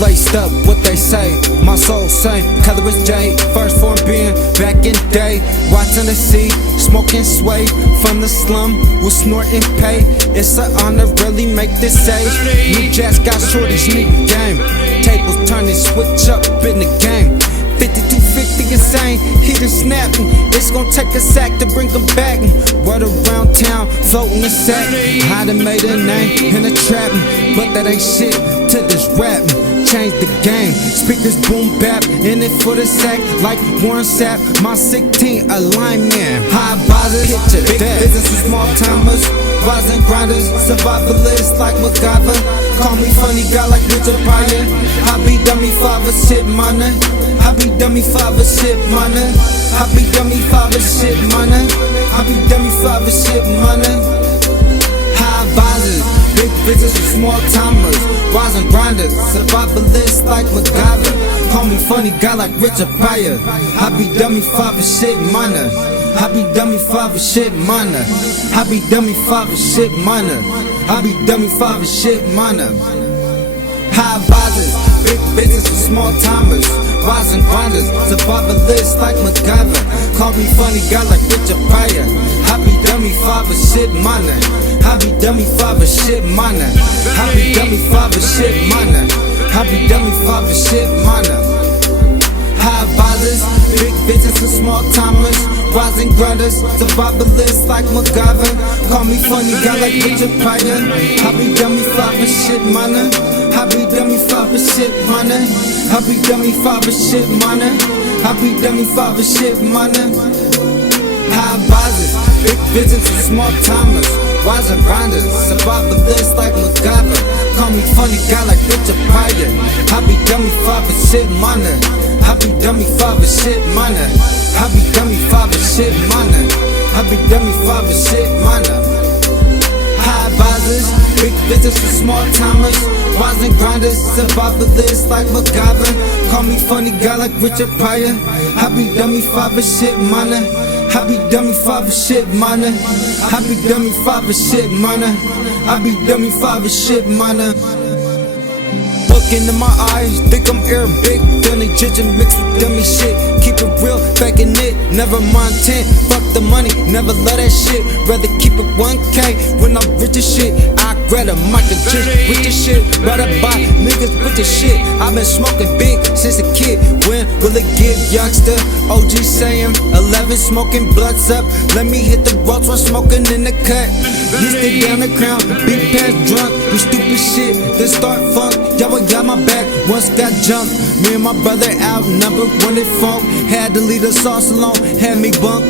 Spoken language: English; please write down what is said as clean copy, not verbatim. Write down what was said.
laced up what they say. My soul same, color is jade. First form being back in day. Watching the sea, smoking sway. From the slum, with snorting pay. It's an honor, really make this say. New jazz got shorties, new game. Tables turning, switch up in the game. 5250 insane, heat and snapping. It's gonna take a sack to bring them back. Word around town, floating the sack. I done made a name in the trapping, but that ain't shit to this rapping. Change the game, speakers boom bap, in it for the sack like Warren Sapp. My 16 alignment, high bosses, picture big business with small timers, rising grinders, survivalists like MacGyver. Call me funny guy like Richard Pryor. I be dummy father shit money. I be dummy father shit money. I be dummy father shit money. I be dummy father shit money. High bosses, big business with small timers, rising grinders, survivalists like MacGyver. Call me funny guy like Richard Pryor. I be dummy father shit money. I be dummy father shit money. I be dummy father shit money. I be dummy father shit money. High bosses, big business with small timers, rising grinders, survivalists like MacGyver. Call me funny guy like Richard Pryor. I be dummy father shit money. I be dummy father shit money. I be dummy father shit money. I be dummy father shit money. High bosses, big business with small timers, rising grinders, survivalists like MacGyver. Call me funny guy like Richard Pryor. I be dummy father shit money. I be dummy father shit money. I be dummy father shit money. I be dummy father shit money. High bosses, big business with small timers, rising grinders, survivalists like MacGyver. Call me funny guy like Richard Pryor. I be dummy father shit money. I be dummy father shit money. I be dummy father shit money. I be dummy father shit money. High bosses, big business with small timers, rising grinders, survivalists like MacGyver. Call me funny guy like Richard Pryor. I be dummy father shit money. I be dummy father shit money. I be dummy father shit money. I be dummy father shit money. Look into my eyes, think I'm Arabic, feeling judging mixed with dummy shit. Keep it real, faking it, never mind 10. Fuck the money, never love that shit. Rather keep it 1K when I'm rich as shit. I grab a mic and just with the shit. Rather buy niggas with the shit. I've been smoking big since a kid. When will it get, youngster? OG saying 11, smoking blunts up. Let me hit the roads while smoking in the cut. You stay down the ground, big pass drunk. You stupid shit, then start funk. Y'all got my back, once got jumped. Me and my brother outnumbered, wanted funk. Had to leave the sauce alone, had me bunk.